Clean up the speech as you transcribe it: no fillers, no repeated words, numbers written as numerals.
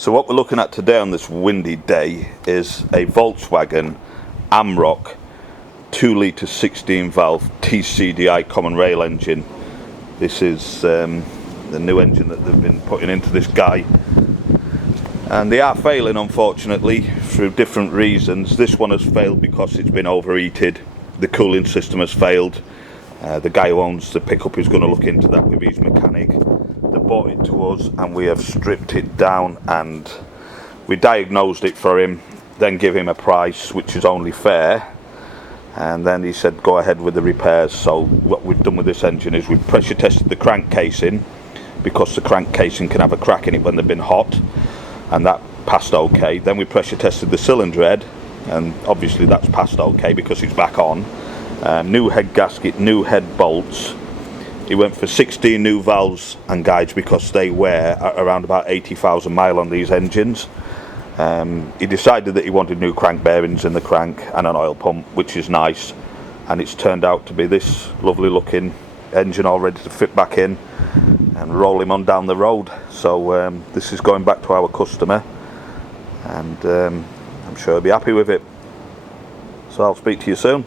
So what we're looking at today on this windy day is a Volkswagen Amarok 2 litre 16 valve tcdi common rail engine. This is the new engine that they've been putting into this guy, and they are failing, unfortunately, through different reasons. This one has failed because it's been overheated. The cooling system has failed. The guy who owns the pickup is going to look into that with his mechanic. They bought it to us and we have stripped it down and we diagnosed it for him, then give him a price which is only fair, and then he said go ahead with the repairs. So what we've done with this engine is we've pressure tested the crank casing, because the crank casing can have a crack in it when they've been hot, and that passed okay. Then we pressure tested the cylinder head, and obviously that's passed okay because it's back on. New head gasket, new head bolts. He went for 16 new valves and guides because they wear around about 80,000 miles on these engines. He decided that he wanted new crank bearings in the crank and an oil pump, which is nice, and it's turned out to be this lovely looking engine all ready to fit back in and roll him on down the road. So this is going back to our customer, and I'm sure he'll be happy with it. So I'll speak to you soon.